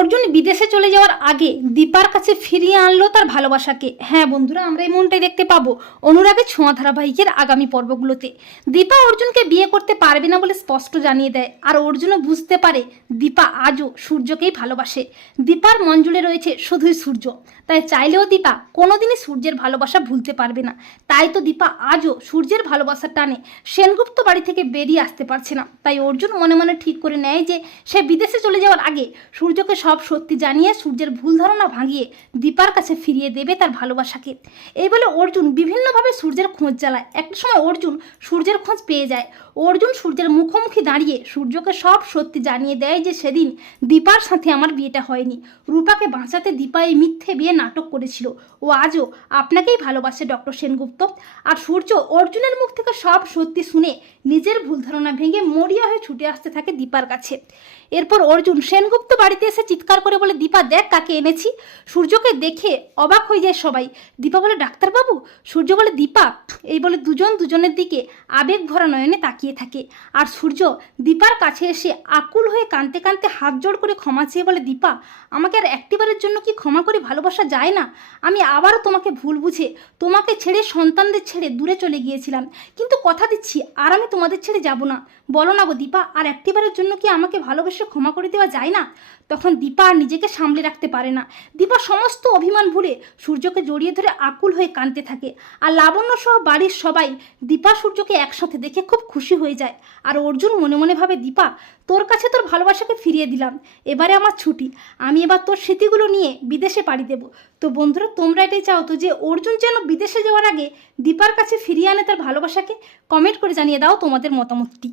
অর্জুন বিদেশে চলে যাওয়ার আগে দীপার কাছে ফিরিয়ে আনলো তার ভালোবাসাকে। হ্যাঁ বন্ধুরা, আমরা এই মনটাই দেখতে পাবো অনুরাগের ছোঁয়া ধারাবাহিকের আগামী পর্বগুলোতে। দীপা অর্জুনকে বিয়ে করতে পারবে না বলে স্পষ্ট জানিয়ে দেয়, আর অর্জুনও বুঝতে পারে দীপা আজও সূর্যকেই ভালোবাসে। দীপার জুড়ে রয়েছে শুধুই সূর্য, তাই চাইলেও দীপা কোনোদিনই সূর্যের ভালোবাসা ভুলতে পারবে না। তাই তো দীপা আজও সূর্যের ভালোবাসার টানে, সেনগুপ্ত বাড়ি থেকে বেরিয়ে আসতে পারছে না। তাই অর্জুন মনে মনে ঠিক করে নেয় যে সে বিদেশে চলে যাওয়ার আগে সূর্যকে সব সত্যি জানিয়ে সূর্যের ভুল ধারণা ভাঙিয়ে দীপার কাছে ফিরিয়ে দেবে তার ভালোবাসাকে। এই বলে অর্জুন বিভিন্নভাবে সূর্যের খোঁজ জ্বালায় একটা সময় অর্জুন সূর্যের খোঁজ পেয়ে যায়। অর্জুন সূর্যের মুখোমুখি দাঁড়িয়ে সূর্যকে সব সত্যি জানিয়ে দেয় যে সেদিন দীপার সাথে আমার বিয়েটা হয়নি। রূপাকে বাঁচাতে দীপা এই মিথ্যে বিয়ে নাটক করেছিল। ও আজও আপনাকেই ভালোবাসে ডক্টর সেনগুপ্ত। আর সূর্য অর্জুনের মুখ থেকে সব সত্যি শুনে নিজের ভুল ধারণা ভেঙে মরিয়া হয়ে ছুটে আসতে থাকে দীপার কাছে। এরপর অর্জুন সেনগুপ্ত বাড়িতে এসে চিৎকার করে বলে, দীপা, দেখ কাকে এনেছি। সূর্যকে দেখে অবাক হয়ে যায় সবাই। দীপা বলে, ডাক্তারবাবু? সূর্য বলে, দীপা। এই বলে দুজন দুজনের দিকে আবেগ ভরা নয়নে তাকিয়ে থাকে। আর সূর্য দীপার কাছে এসে আকুল হয়ে কাঁদতে কাঁদতে হাত জোড় করে ক্ষমা চেয়ে বলে, দীপা, আমাকে আর একটিবারের জন্য কি ক্ষমা করে ভালোবাসা যায় না? আমি আবারও তোমাকে ভুল বুঝে তোমাকে ছেড়ে সন্তানদের ছেড়ে দূরে চলে গিয়েছিলাম। কিন্তু কথা দিচ্ছি, আর আমি তোমাদের ছেড়ে যাব না। বলো না গো দীপা, আর একটিবারের জন্য কি আমাকে ভালোবেসে ক্ষমা করে দেওয়া যায় না? তখন দীপা আর নিজেকে সামলে রাখতে পারে না। দীপা সমস্ত অভিমান ভুলে সূর্যকে জড়িয়ে ধরে আকুল হয়ে কাঁদতে থাকে। আর লাবণ্য সহ বাড়ির সবাই দীপা সূর্যকে একসাথে দেখে খুব খুশি হয়ে যায়। আর অর্জুন মনে মনে ভাবে, দীপা, তোর কাছে তোর ভালোবাসাকে ফিরিয়ে দিলাম। এবারে আমার ছুটি। আমি এবার তোর স্মৃতিগুলো নিয়ে বিদেশে পাড়ি দেবো। তো বন্ধুরা, তোমরা এটাই চাও তো যে অর্জুন যেন বিদেশে যাওয়ার আগে দীপার কাছে ফিরিয়ে আনে তার ভালোবাসাকে? কমেন্ট করে জানিয়ে দাও তোমাদের মতামতটি।